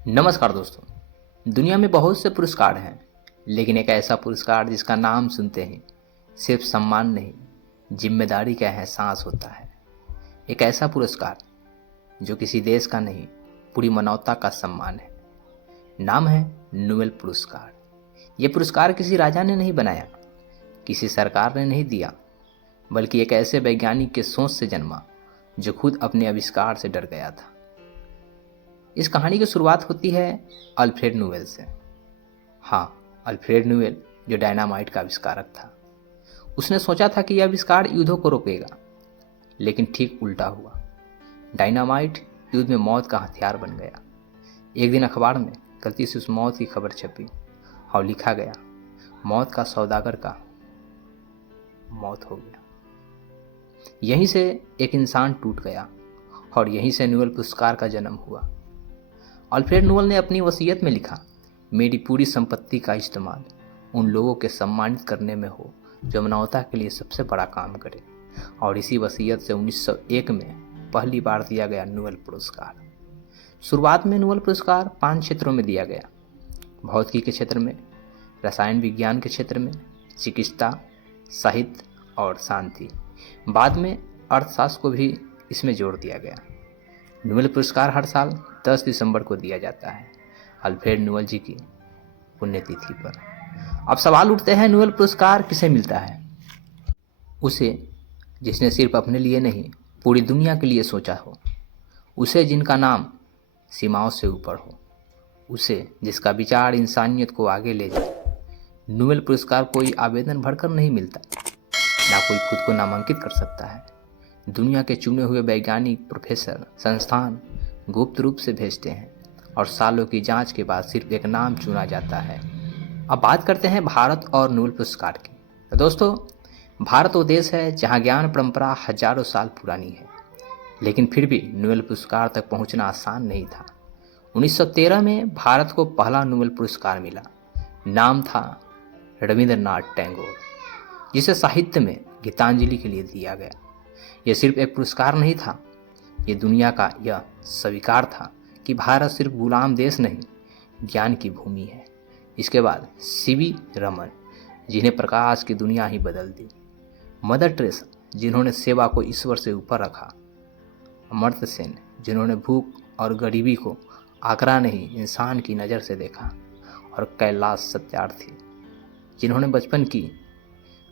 नमस्कार दोस्तों। दुनिया में बहुत से पुरस्कार हैं, लेकिन एक ऐसा पुरस्कार जिसका नाम सुनते ही सिर्फ सम्मान नहीं, जिम्मेदारी का एहसास होता है। एक ऐसा पुरस्कार जो किसी देश का नहीं, पूरी मानवता का सम्मान है। नाम है नोबेल पुरस्कार। ये पुरस्कार किसी राजा ने नहीं बनाया, किसी सरकार ने नहीं दिया, बल्कि एक ऐसे वैज्ञानिक के सोच से जन्मा जो खुद अपने आविष्कार से डर गया था। इस कहानी की शुरुआत होती है अल्फ्रेड नोबेल से। हाँ, अल्फ्रेड नोबेल जो डायनामाइट का आविष्कारक था। उसने सोचा था कि यह आविष्कार युद्धों को रोकेगा, लेकिन ठीक उल्टा हुआ। डायनामाइट युद्ध में मौत का हथियार बन गया। एक दिन अखबार में गलती से उस मौत की खबर छपी और लिखा गया, मौत का सौदागर का मौत हो गया। यहीं से एक इंसान टूट गया और यहीं से नोबेल पुरस्कार का जन्म हुआ। अल्फ्रेड नोबेल ने अपनी वसीयत में लिखा, मेरी पूरी संपत्ति का इस्तेमाल उन लोगों के सम्मानित करने में हो जो मानवता के लिए सबसे बड़ा काम करे। और इसी वसीयत से 1901 में पहली बार दिया गया नोबेल पुरस्कार। शुरुआत में नोबेल पुरस्कार 5 क्षेत्रों में दिया गया। भौतिकी के क्षेत्र में, रसायन विज्ञान के क्षेत्र में, चिकित्सा, साहित्य और शांति। बाद में अर्थशास्त्र को भी इसमें जोड़ दिया गया। नोबेल पुरस्कार हर साल 10 दिसंबर को दिया जाता है, अल्फ्रेड नोबेल जी की पुण्यतिथि पर। अब सवाल उठते हैं, नोबेल पुरस्कार किसे मिलता है? उसे जिसने सिर्फ अपने लिए नहीं, पूरी दुनिया के लिए सोचा हो। उसे जिनका नाम सीमाओं से ऊपर हो। उसे जिसका विचार इंसानियत को आगे ले जाए। नोबेल पुरस्कार कोई आवेदन भरकर नहीं मिलता, ना कोई खुद को नामांकित कर सकता है। दुनिया के चुने हुए वैज्ञानिक, प्रोफेसर, संस्थान गुप्त रूप से भेजते हैं और सालों की जांच के बाद सिर्फ एक नाम चुना जाता है। अब बात करते हैं भारत और नोबेल पुरस्कार की। तो दोस्तों, भारत वो देश है जहां ज्ञान परंपरा हजारों साल पुरानी है, लेकिन फिर भी नोबेल पुरस्कार तक पहुंचना आसान नहीं था। 1913 में भारत को पहला नोबेल पुरस्कार मिला। नाम था रविंद्रनाथ टैगोर, जिसे साहित्य में गीतांजलि के लिए दिया गया। यह सिर्फ एक पुरस्कार नहीं था, ये दुनिया का यह स्वीकार था कि भारत सिर्फ गुलाम देश नहीं, ज्ञान की भूमि है। इसके बाद सीवी रमन, जिन्हें प्रकाश की दुनिया ही बदल दी। मदर टेरेसा, जिन्होंने सेवा को ईश्वर से ऊपर रखा। अमर्त्य सेन, जिन्होंने भूख और गरीबी को आंकड़ा नहीं, इंसान की नज़र से देखा। और कैलाश सत्यार्थी, जिन्होंने बचपन की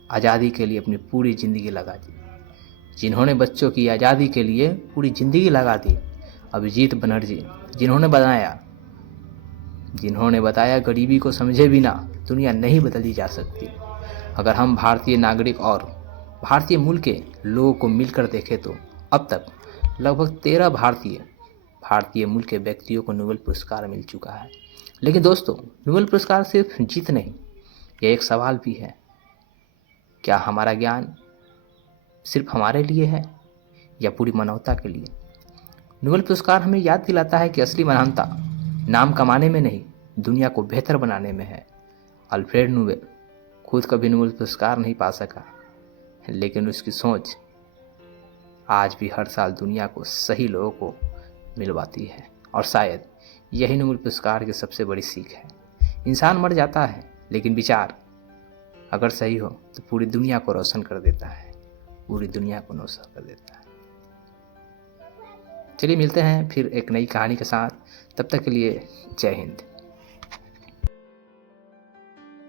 आज़ादी के लिए अपनी पूरी ज़िंदगी लगा दी। जिन्होंने बच्चों की आज़ादी के लिए पूरी ज़िंदगी लगा दी। अभिजीत बनर्जी, जिन्होंने बताया गरीबी को समझे बिना दुनिया नहीं बदली जा सकती। अगर हम भारतीय नागरिक और भारतीय मूल के लोगों को मिलकर देखें तो अब तक लगभग 13 भारतीय मूल के व्यक्तियों को नोबेल पुरस्कार मिल चुका है। लेकिन दोस्तों, नोबेल पुरस्कार सिर्फ जीत नहीं, यह एक सवाल भी है। क्या हमारा ज्ञान सिर्फ हमारे लिए है या पूरी मानवता के लिए? नोबेल पुरस्कार हमें याद दिलाता है कि असली महानता नाम कमाने में नहीं, दुनिया को बेहतर बनाने में है। अल्फ्रेड नोबेल खुद कभी नोबेल पुरस्कार नहीं पा सका, लेकिन उसकी सोच आज भी हर साल दुनिया को सही लोगों को मिलवाती है। और शायद यही नोबेल पुरस्कार की सबसे बड़ी सीख है। इंसान मर जाता है, लेकिन विचार अगर सही हो तो पूरी दुनिया को रोशन कर देता है, पूरी दुनिया को रोशन कर देता है। चलिए मिलते हैं फिर एक नई कहानी के साथ। तब तक के लिए जय हिंद।